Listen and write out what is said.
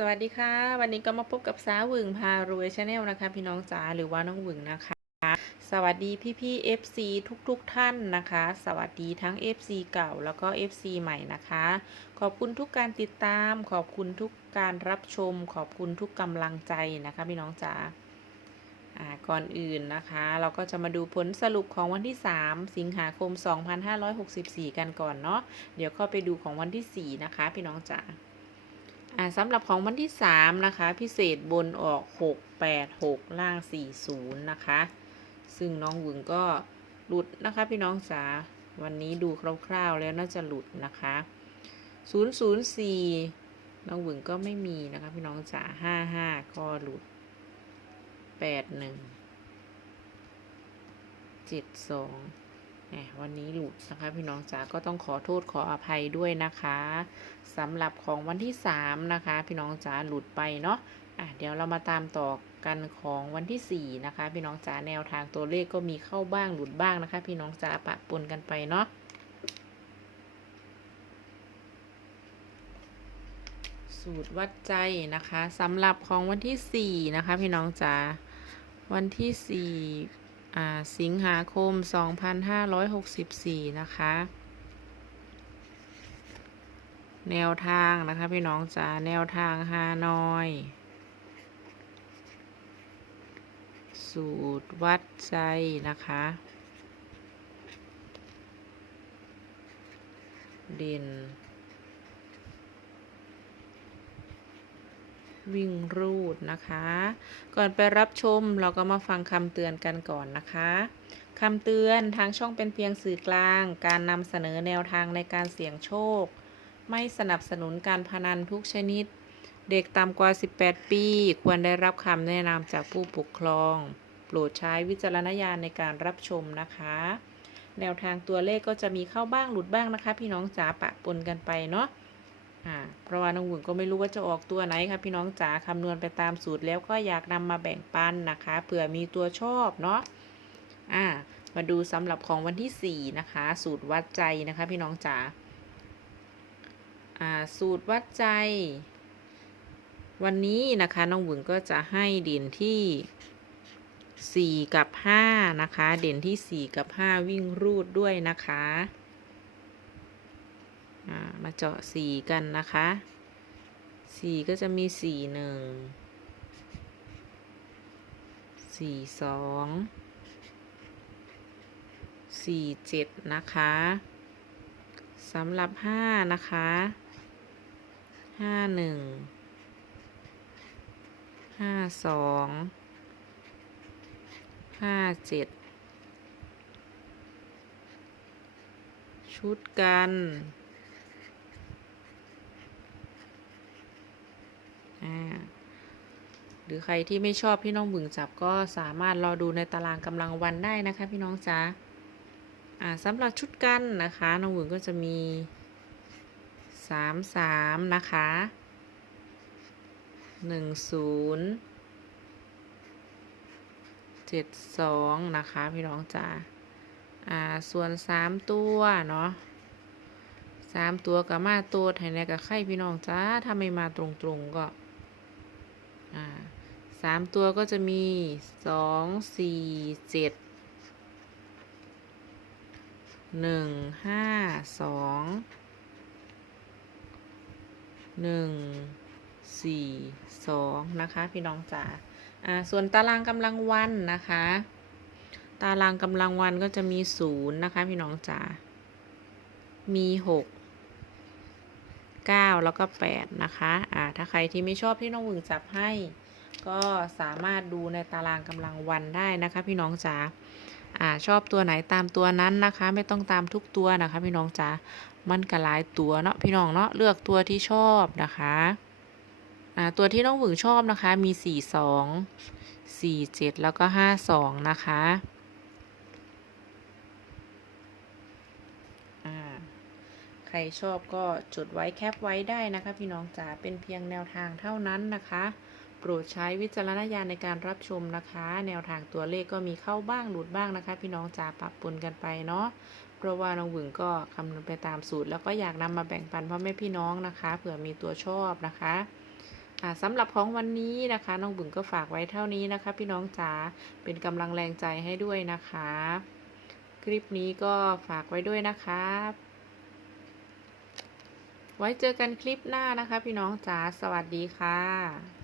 สวัสดีค่ะ วันนี้ก็มาพบกับสาวหวึงพารวยชาแนลนะคะ พี่น้องจ๋าหรือว่าน้องหวึงนะคะ สวัสดีพี่พี่ๆ FC ทุกๆทท่านนะคะ สวัสดีทั้ง FC เก่าแล้วก็ FC ใหม่นะคะ ขอบคุณทุกการติดตาม ขอบคุณทุกการรับชม ขอบคุณทุกกำลังใจนะคะ พี่น้องจ๋าอ่าก่อนอื่นนะคะ เราก็จะมาดูผลสรุปของวันที่ 3 สิงหาคม 2564 กันก่อนเนาะเดี๋ยวเข้าไปดูของวันที่ 4 นะคะ พี่น้องจ๋า อ่าสำหรับของวันที่3นะคะ พิเศษบนออก6 8 6ล่าง40นะคะ ซึ่งน้องหวึงก็หลุดนะคะพี่น้องจ๋าวันนี้ดูคร่าวๆแล้วน่าจะหลุดนะคะ004น้องหวึงก็ไม่มีนะคะพี่น้องจ๋า55ก็หลุด81 72แหม วันนี้หลุดนะคะ พี่น้องจ๋าก็ต้องขอโทษขออภัยด้วยนะคะสำหรับของวันที่ 3 นะคะ พี่น้องจ๋าหลุดไปเนาะอะเดี๋ยวเรามาตามต่อกันของวันที่ 4 นะคะ พี่น้องจ๋าแนวทางตัวเลขก็มีเข้าบ้างหลุดบ้างนะคะ พี่น้องจ๋าปะปนกันไปเนาะสูตรวัดใจนะคะสำหรับของวันที่ 4 นะคะ พี่น้องจ๋าวันที่4อ่ สิงหาคม 2564 นะคะ แนวทางนะคะพี่น้องจ๋าแนวทางฮานอย สูตรวัดใจนะคะ เด่น วิ่งรูดนะคะ ก่อนไปรับชมเราก็มาฟังคำเตือนกันก่อนนะคะคำเตือนทางช่องเป็นเพียงสื่อกลาง การนำเสนอแนวทางในการเสี่ยงโชค ไม่สนับสนุนการพนันทุกชนิด เด็กต่ำกว่า 18 ปี ควรได้รับคำแนะนำจากผู้ปกครอง โปรดใช้วิจารณญาณในการรับชมนะคะ แนวทางตัวเลขก็จะมีเข้าบ้างหลุดบ้างนะคะ พี่น้องจ๋าปะปนกันไปเนาะ อ่าเพราะว่าน้องหวึงก็ไม่รู้ว่าจะออกตัวไหนค่ะพี่น้องจ๋าคำนวณไปตามสูตรแล้วก็อยากนำมาแบ่งปันนะคะเผื่อมีตัวชอบเนาะอ่ามาดูสำหรับของวันที่ 4 นะคะ สูตรวัดใจนะคะ พี่น้องจ๋าอ่าสูตรวัดใจ วันนี้นะคะน้องหวึงก็จะให้เด่นที่ 4 กับ 5 นะคะ เด่นที่ 4 กับ 5 วิ่งรูดด้วยนะคะ มาเจาะ4กันนะคะ4ก็จะมี4 1 4 2 4 7นะคะสำหรับ5นะคะห้าหนึ่ง ห้าสอง ห้าเจ็ด ชุดกัน อ่า หรือใครที่ไม่ชอบพี่น้องบึงจับก็สามารถรอดูในตารางกำลังวันได้นะคะ พี่น้องจ๊ะอ่าสำหรับชุดกันนะคะ น้องบึงก็จะมีสามสามนะคะหนึ่งศูนย์เจ็ดสองนะคะ พี่น้องจ๋าอ่าส่วนสามตัวเนาะสามตัวกับมาตัวไทยในกับไข่พี่น้องจ้าถ้าไม่มาตรงๆก็ อ่า สามตัวก็จะมีสองสี่เจ็ดหนึ่งห้าสองหนึ่งสี่สองนะคะ พี่น้องจ๋าอ่าส่วนตารางกำลังวันนะคะ ตารางกำลังวันก็จะมีศูนย์นะคะ พี่น้องจ๋ามีหกเก้าแล้วก็แปดนะคะอ่าถ้าใครที่ไม่ชอบที่น้องวึงจับให้ ก็สามารถดูในตารางกำลังวันได้นะคะ พี่น้องจ๋าอ่าชอบตัวไหนตามตัวนั้นนะคะ ไม่ต้องตามทุกตัวนะคะ พี่น้องจ๋ามันก็หลายตัวเนาะพี่น้องเนาะเลือกตัวที่ชอบนะคะอ่าตัวที่น้องหวึงชอบนะคะมีสี่สองสี่เจ็ดแล้วก็ห้าสองนะคะอ่าใครชอบก็จดไว้แคปไว้ได้นะคะ พี่น้องจ๋าเป็นเพียงแนวทางเท่านั้นนะคะ โปรดใช้วิจารณญาณในการรับชมนะคะ แนวทางตัวเลขก็มีเข้าบ้างหลุดบ้างนะคะ พี่น้องจะปรับปรนกันไปเนาะเพราะว่าน้องหวึงก็คำนวณไปตามสูตร แล้วก็อยากนำมาแบ่งปันพ่อแม่พี่น้องนะคะ เผื่อมีตัวชอบนะคะสำหรับของวันนี้นะคะ น้องบึงก็ฝากไว้เท่านี้นะคะ พี่น้องจ๋าเป็นกำลังแรงใจให้ด้วยนะคะ คลิปนี้ก็ฝากไว้ด้วยนะคะ ไว้เจอกันคลิปหน้านะคะ พี่น้องจ๋าสวัสดีค่ะ